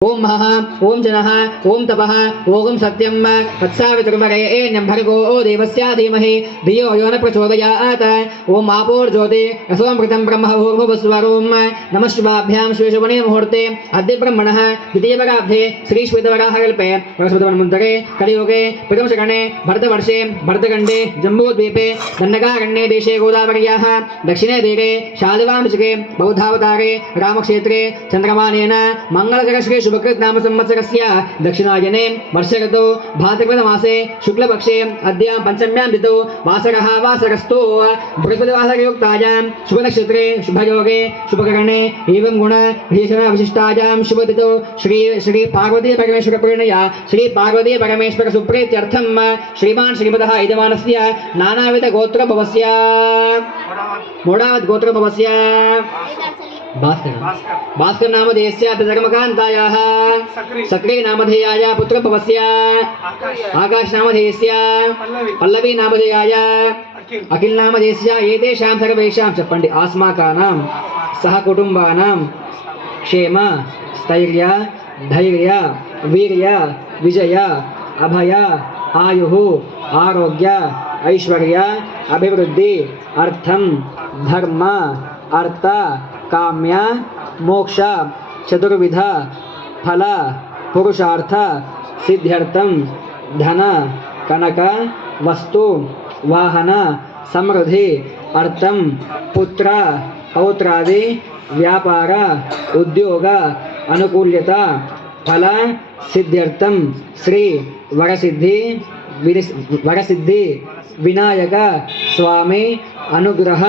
ओम महः ओम जनः ओम तपः ओम सत्यं तत्सावितुर्वरेण्यं भर्गो देवस्य धीमहि धियो यो न प्रचोदयात् ओम आपोर्ज्योति असोमृतं ब्रह्म भूर्भुवस्वरोम नमः शिवाभ्यां शिवशुभने मुहूर्ते अद्य ब्रह्मणः द्वितीयवराब्धे श्रीश्वेतवराहकल्पे बृहस्पतिमन्वन्तरे कलियुगे प्रथमशकणे भरतवर्षे भरतखण्डे जम्बूद्वीपे दण्डकारण्ये देशे गोदावर्याः दक्षिणे तीरे शालिवांशिके बौद्धावतारे रामक्षेत्रे चन्द्रमानेन मङ्गलकरश्री शुभकृत नाम संवत्सरस्य दक्षिणायने वर्षऋतौ भाद्रपदमासे शुक्लपक्षे अद्य पंचम्यां तिथौ वासरः वासरस्तु बृहस्पतिवासरयुक्तायां शुभनक्षत्रे शुभयोगे शुभकरणे एवं गुण विशेषण विशिष्टायां शुभतिथौ श्री पार्वती परमेश्वर प्रणया श्री पार्वती परमेश्वर सुप्रीत्यर्थं श्रीमान् श्रीमतः यजमानस्य नानाविध गोत्रभवस्य मोडावत् गोत्रभवस्य भास्कर नामधेयस्य धर्मकान्तायाः सक्रे नामधेयाय पुत्रभवस्य आकाश नामधेयस्य पल्लवी नामधेयाय अखिल नामधेयस्य एतेषां सर्वेषां चप्पण्डि आस्माकानां सहकुटुम्बानां क्षेम स्थैर्य धैर्य वीर्य विजय अभय आयुः आरोग्य ऐश्वर्य अभिवृद्धि अर्थं धर्म अर्थ काम्य मोक्ष चतुर्विध फल पुरुषार्थ सिद्ध्यर्थं धन कनक वस्तु वाहन समृद्धि अर्थं पुत्र पौत्रादि व्यापार उद्योग अनुकूल्यता फल सिद्ध्यर्थं श्री वरसिद्धि विनायक स्वामी अनुग्रह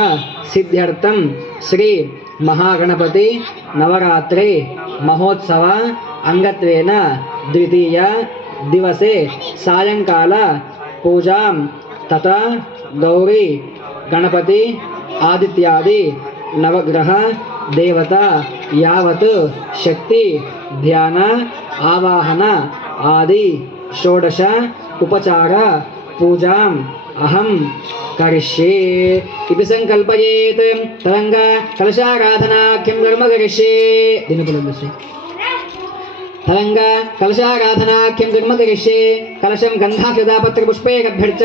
सिद्ध्यर्थं श्री महागणपति नवरात्रि महोत्सव अंगत्वेन द्वितीय दिवसे सायंकाल पूजां तथा गौरी गणपति आदित्यादि नवग्रह देवता यावत् शक्ति ध्यान आवाहन आदि षोडश उपचार पूजां अहं करिष्ये इति संकल्पयेत् तरंग कलशाराधनाख्यं कर्म करिष्ये दिनफलस्य तरंग कलशाराधनाख्यं कर्म करिष्ये कलशं गन्धाक्षतापत्रपुष्पे गभ्यर्च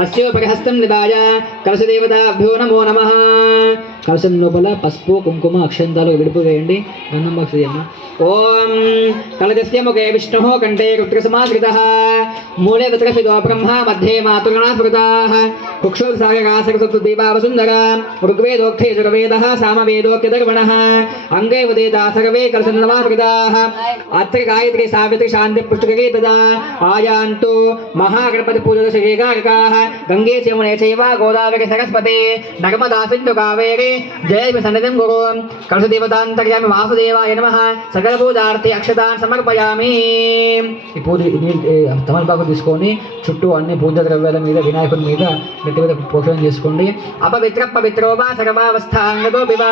तस्योपरि हस्तं निधाय कलशदेवताभ्यो नमो नमः कलशं लोपल पసుపు కుంకుమ అక్షంతాలు విడుపు వేయండి గంధం బక్షియమ్మ ఓం కలశస్య ముఖే విష్ణుః కంఠే రుద్రసమాశ్రితః మూలే వత్రపిదో బ్రహ్మ మధ్యే మాతృగణా స్మృతాః కుక్షో సాగరాసరసతు దేవావసుందర ఋగ్వేదోక్తే యజుర్వేదః సామవేదోక్యధర్వణః అంగే ఉదేతా సర్వే కలశన్నమాశ్రితాః అత్ర గాయత్రి సావిత్రి శాంతి పుష్టికే తదా ఆయాంతు మహాగణపతి పూజదశేకారకాః గంగే యమునే చైవ గోదావరి సరస్వతి నర్మదా సింధు కావేరి जय सन्निधिं गुरु कलशदेवतान्तर्यामि वासुदेवाय नमः सकल पूजार्थे अक्षतान् समर्पयामि ఈ పూజ తమలపాకు తీసుకొని చుట్టూ అన్ని పూజ ద్రవ్యాల మీద వినాయకుడి మీద నెత్తి మీద ప్రోక్షణ చేసుకోండి అపవిత్ర పవిత్రో వా సర్వావస్థాంగతో వివ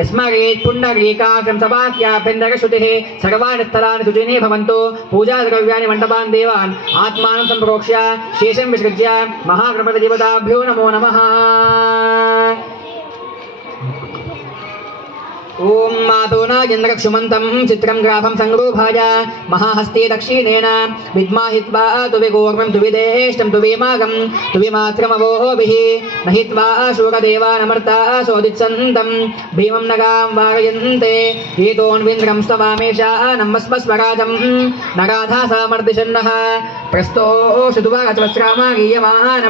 యస్మరేత్ పుండరీకాక్షం సభాస్యాభ్యంతర శుచిః సర్వాణి స్థలాని శుచినీ భవంతు పూజా ద్రవ్యాన్ని మంటపాన్ దేవాన్ ఆత్మానం సంప్రోక్ష్య శేషం విసృజ్య మహాగణపతి దేవతాభ్యో నమో నమః ओम मातोना चंद्रक्षुमंतं चित्रं ग्राभं संरूपाय महाहस्ते दक्षिणेन विद्माहित्वा तुविगोर्मं तुविदेष्टं तुविमागं तुविमात्रमवोभिः नहित्वा शूरदेवानमर्ता सोदित्सन्तं भीमं नगां वारयन्ते एतोन्विन्द्रं स्तवामेषा नमस्मस्वराजं नगाधा सामर्दिशन्नः प्रस्तो शुतुवा गचवस्रामा गीयमान